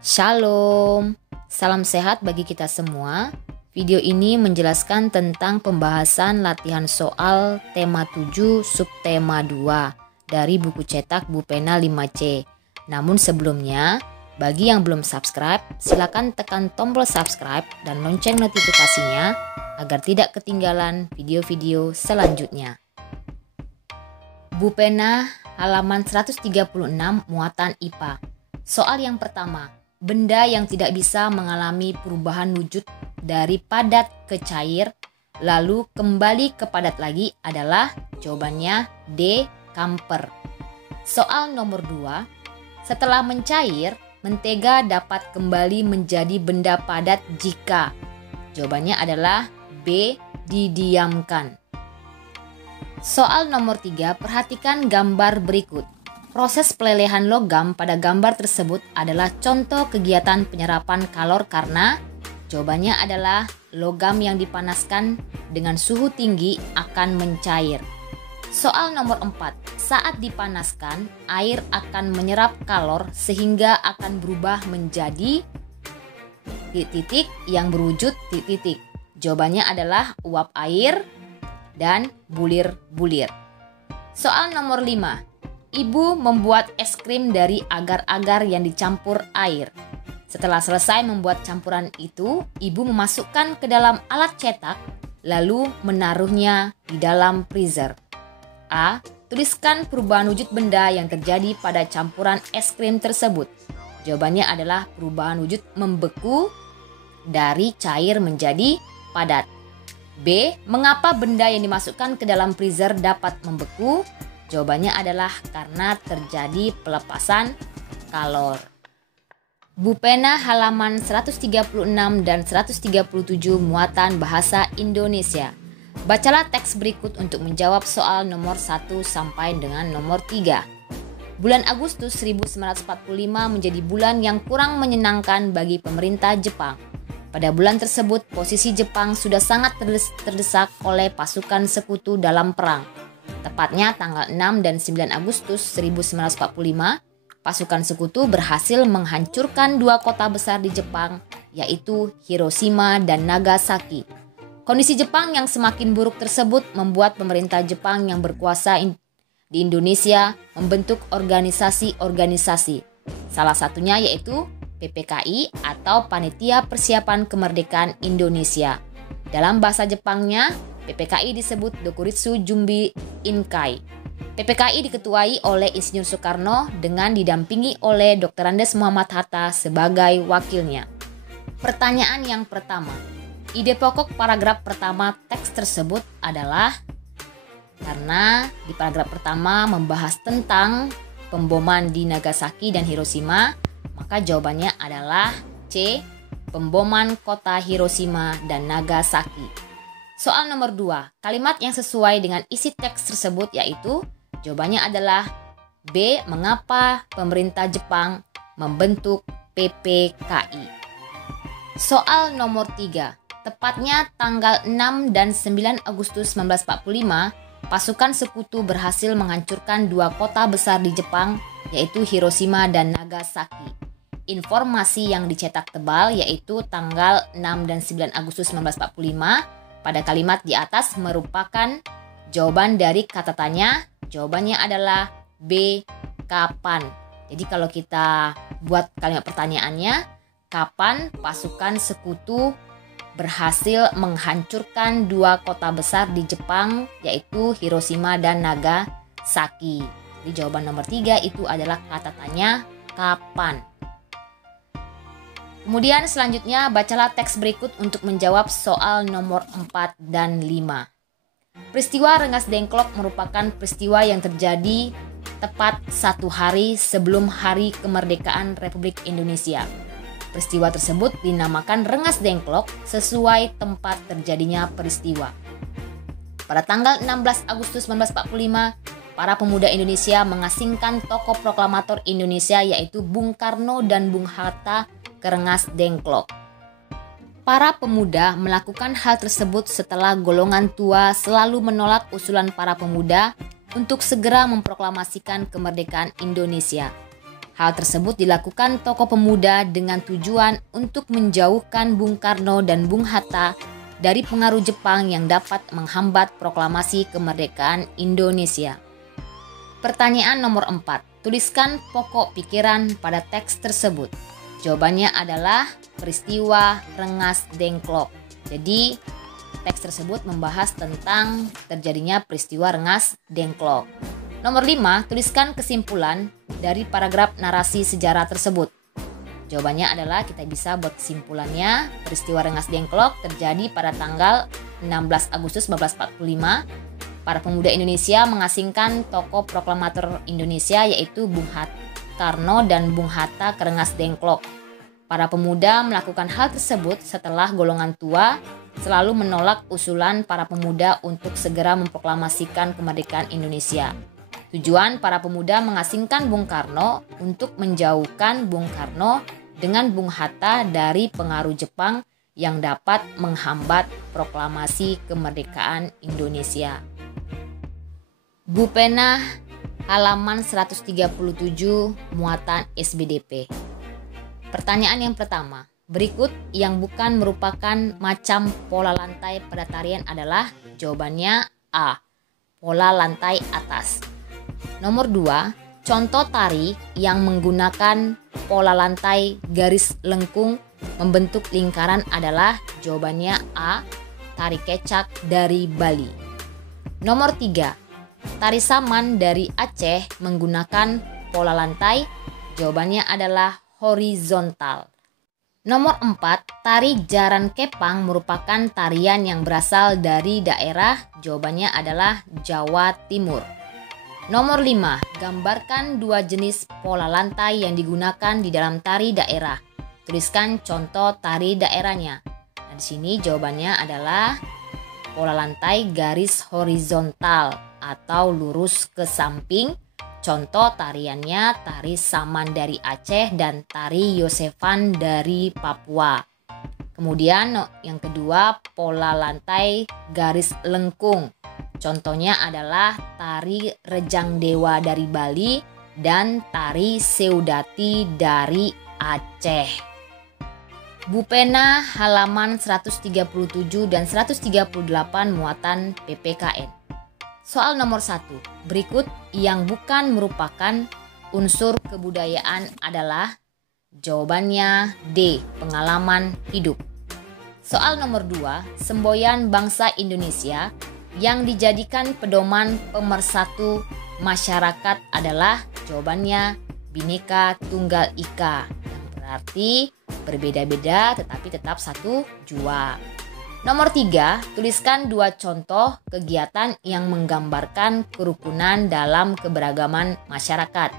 Shalom, salam sehat bagi kita semua. Video ini menjelaskan tentang pembahasan latihan soal tema 7 subtema 2 dari buku cetak Bupena 5C. Namun sebelumnya, bagi yang belum subscribe, silakan tekan tombol subscribe dan lonceng notifikasinya agar tidak ketinggalan video-video selanjutnya. Bupena halaman 136 muatan IPA. Soal yang pertama, benda yang tidak bisa mengalami perubahan wujud dari padat ke cair lalu kembali ke padat lagi adalah jawabannya D. Kamper. Soal nomor 2, setelah mencair, mentega dapat kembali menjadi benda padat jika jawabannya adalah B. Didiamkan. Soal nomor 3, perhatikan gambar berikut. Proses pelelehan logam pada gambar tersebut adalah contoh kegiatan penyerapan kalor karena jawabannya adalah logam yang dipanaskan dengan suhu tinggi akan mencair. Soal nomor 4, saat dipanaskan, air akan menyerap kalor sehingga akan berubah menjadi titik yang berwujud titik. Jawabannya adalah uap air dan bulir-bulir. Soal nomor 5, ibu membuat es krim dari agar-agar yang dicampur air. Setelah selesai membuat campuran itu, ibu memasukkan ke dalam alat cetak, lalu menaruhnya di dalam freezer. A. Tuliskan perubahan wujud benda yang terjadi pada campuran es krim tersebut. Jawabannya adalah perubahan wujud membeku dari cair menjadi padat. B. Mengapa benda yang dimasukkan ke dalam freezer dapat membeku? Jawabannya adalah karena terjadi pelepasan kalor. Bupena halaman 136 dan 137 muatan bahasa Indonesia. Bacalah teks berikut untuk menjawab soal nomor 1 sampai dengan nomor 3. Bulan Agustus 1945 menjadi bulan yang kurang menyenangkan bagi pemerintah Jepang. Pada bulan tersebut, posisi Jepang sudah sangat terdesak oleh pasukan sekutu dalam perang. Tepatnya tanggal 6 dan 9 Agustus 1945, pasukan sekutu berhasil menghancurkan dua kota besar di Jepang, yaitu Hiroshima dan Nagasaki. Kondisi Jepang yang semakin buruk tersebut membuat pemerintah Jepang yang berkuasa di Indonesia membentuk organisasi-organisasi. Salah satunya yaitu PPKI atau Panitia Persiapan Kemerdekaan Indonesia. Dalam bahasa Jepangnya, PPKI disebut Dokuritsu Jumbi Inkai. PPKI diketuai oleh Insinyur Soekarno dengan didampingi oleh Dr. Andes Muhammad Hatta sebagai wakilnya. Pertanyaan yang pertama, ide pokok paragraf pertama teks tersebut adalah karena di paragraf pertama membahas tentang pemboman di Nagasaki dan Hiroshima, maka jawabannya adalah C. Pemboman kota Hiroshima dan Nagasaki. Soal nomor 2, kalimat yang sesuai dengan isi teks tersebut yaitu jawabannya adalah B. Mengapa pemerintah Jepang membentuk PPKI. Soal nomor 3, tepatnya tanggal 6 dan 9 Agustus 1945, pasukan sekutu berhasil menghancurkan dua kota besar di Jepang yaitu Hiroshima dan Nagasaki. Informasi yang dicetak tebal yaitu tanggal 6 dan 9 Agustus 1945 pada kalimat di atas merupakan jawaban dari kata tanya. Jawabannya adalah B. Kapan. Jadi kalau kita buat kalimat pertanyaannya, kapan pasukan sekutu berhasil menghancurkan dua kota besar di Jepang yaitu Hiroshima dan Nagasaki. Jadi jawaban nomor 3 itu adalah kata tanya kapan. Kemudian selanjutnya bacalah teks berikut untuk menjawab soal nomor 4 dan 5. Peristiwa Rengas Dengklok merupakan peristiwa yang terjadi tepat 1 hari sebelum Hari Kemerdekaan Republik Indonesia. Peristiwa tersebut dinamakan Rengas Dengklok sesuai tempat terjadinya peristiwa. Pada tanggal 16 Agustus 1945, para pemuda Indonesia mengasingkan tokoh proklamator Indonesia yaitu Bung Karno dan Bung Hatta ke Rengas Dengklok. Para pemuda melakukan hal tersebut setelah golongan tua selalu menolak usulan para pemuda untuk segera memproklamasikan kemerdekaan Indonesia. Hal tersebut dilakukan tokoh pemuda dengan tujuan untuk menjauhkan Bung Karno dan Bung Hatta dari pengaruh Jepang yang dapat menghambat proklamasi kemerdekaan Indonesia. Pertanyaan nomor 4. Tuliskan pokok pikiran pada teks tersebut. Jawabannya adalah peristiwa Rengas Dengklok. Jadi, teks tersebut membahas tentang terjadinya peristiwa Rengas Dengklok. Nomor 5. Tuliskan kesimpulan dari paragraf narasi sejarah tersebut. Jawabannya adalah kita bisa buat kesimpulannya. Peristiwa Rengas Dengklok terjadi pada tanggal 16 Agustus 1945. Para pemuda Indonesia mengasingkan tokoh proklamator Indonesia yaitu Bung Karno dan Bung Hatta ke Rengas Dengklok. Para pemuda melakukan hal tersebut setelah golongan tua selalu menolak usulan para pemuda untuk segera memproklamasikan kemerdekaan Indonesia. Tujuan para pemuda mengasingkan Bung Karno untuk menjauhkan Bung Karno dengan Bung Hatta dari pengaruh Jepang yang dapat menghambat proklamasi kemerdekaan Indonesia. Bupena halaman 137 muatan SBDP. Pertanyaan yang pertama, berikut yang bukan merupakan macam pola lantai pada tarian adalah? Jawabannya A. Pola lantai atas. Nomor 2, contoh tari yang menggunakan pola lantai garis lengkung membentuk lingkaran adalah? Jawabannya A. Tari kecak dari Bali. Nomor 3, tari saman dari Aceh menggunakan pola lantai. Jawabannya adalah horizontal. Nomor 4, tari jaran kepang merupakan tarian yang berasal dari daerah. Jawabannya adalah Jawa Timur. Nomor 5, gambarkan 2 jenis pola lantai yang digunakan di dalam tari daerah. Tuliskan contoh tari daerahnya. Nah, di sini jawabannya adalah pola lantai garis horizontal atau lurus ke samping. Contoh tariannya tari saman dari Aceh dan tari Yosefan dari Papua. Kemudian yang kedua, pola lantai garis lengkung. Contohnya adalah tari Rejang Dewa dari Bali dan tari Seudati dari Aceh. Bupena halaman 137 dan 138 muatan PPKN. Soal nomor 1. Berikut yang bukan merupakan unsur kebudayaan adalah? Jawabannya D. Pengalaman hidup. Soal nomor 2. Semboyan bangsa Indonesia yang dijadikan pedoman pemersatu masyarakat adalah? Jawabannya Bhinneka Tunggal Ika. Yang berarti berbeda-beda tetapi tetap satu jua. Nomor 3, tuliskan 2 contoh kegiatan yang menggambarkan kerukunan dalam keberagaman masyarakat.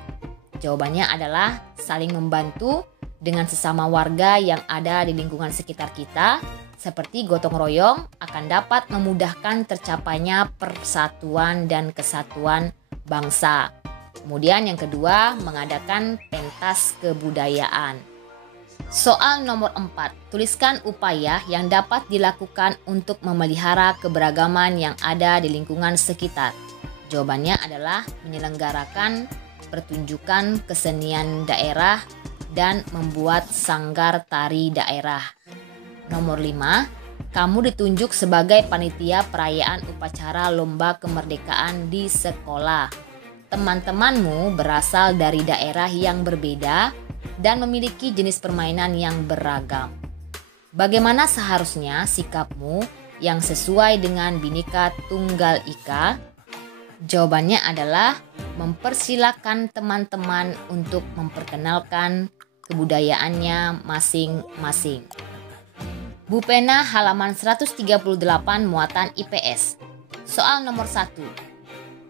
Jawabannya adalah saling membantu dengan sesama warga yang ada di lingkungan sekitar kita, seperti gotong royong akan dapat memudahkan tercapainya persatuan dan kesatuan bangsa. Kemudian yang kedua, mengadakan pentas kebudayaan. Soal nomor 4, tuliskan upaya yang dapat dilakukan untuk memelihara keberagaman yang ada di lingkungan sekitar. Jawabannya adalah menyelenggarakan pertunjukan kesenian daerah dan membuat sanggar tari daerah. Nomor 5, kamu ditunjuk sebagai panitia perayaan upacara lomba kemerdekaan di sekolah. Teman-temanmu berasal dari daerah yang berbeda dan memiliki jenis permainan yang beragam. Bagaimana seharusnya sikapmu yang sesuai dengan Bhinneka Tunggal Ika? Jawabannya adalah mempersilahkan teman-teman untuk memperkenalkan kebudayaannya masing-masing. Bupena halaman 138 muatan IPS. Soal nomor 1.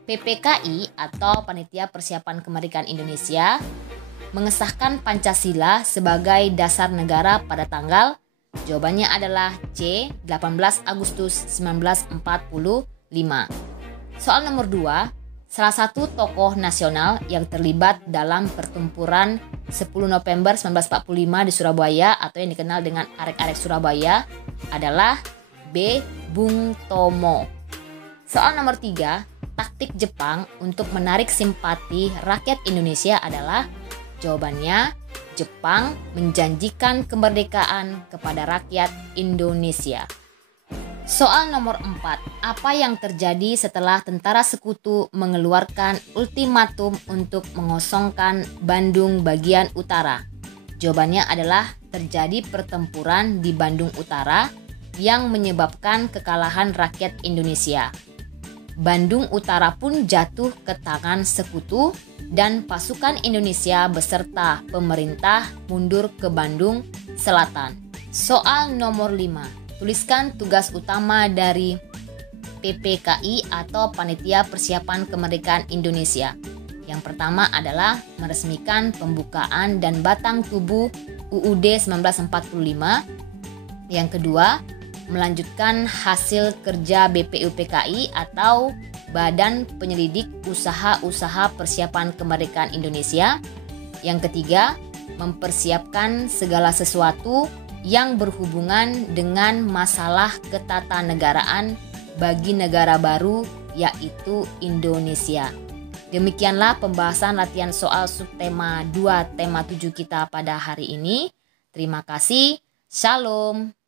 PPKI atau Panitia Persiapan Kemerdekaan Indonesia mengesahkan Pancasila sebagai dasar negara pada tanggal? Jawabannya adalah C. 18 Agustus 1945. Soal nomor 2, salah satu tokoh nasional yang terlibat dalam pertempuran 10 November 1945 di Surabaya atau yang dikenal dengan Arek-Arek Surabaya adalah B. Bung Tomo. Soal nomor 3, taktik Jepang untuk menarik simpati rakyat Indonesia adalah? Jawabannya, Jepang menjanjikan kemerdekaan kepada rakyat Indonesia. Soal nomor 4. Apa yang terjadi setelah tentara sekutu mengeluarkan ultimatum untuk mengosongkan Bandung bagian utara? Jawabannya adalah terjadi pertempuran di Bandung Utara yang menyebabkan kekalahan rakyat Indonesia. Bandung Utara pun jatuh ke tangan sekutu dan pasukan Indonesia beserta pemerintah mundur ke Bandung Selatan. Soal nomor 5. Tuliskan tugas utama dari PPKI atau Panitia Persiapan Kemerdekaan Indonesia. Yang pertama adalah meresmikan pembukaan dan batang tubuh UUD 1945. Yang kedua, melanjutkan hasil kerja BPUPKI atau Badan Penyelidik Usaha-Usaha Persiapan Kemerdekaan Indonesia. Yang ketiga, mempersiapkan segala sesuatu yang berhubungan dengan masalah ketatanegaraan bagi negara baru, yaitu Indonesia. Demikianlah pembahasan latihan soal subtema 2 tema 7 kita pada hari ini. Terima kasih. Shalom.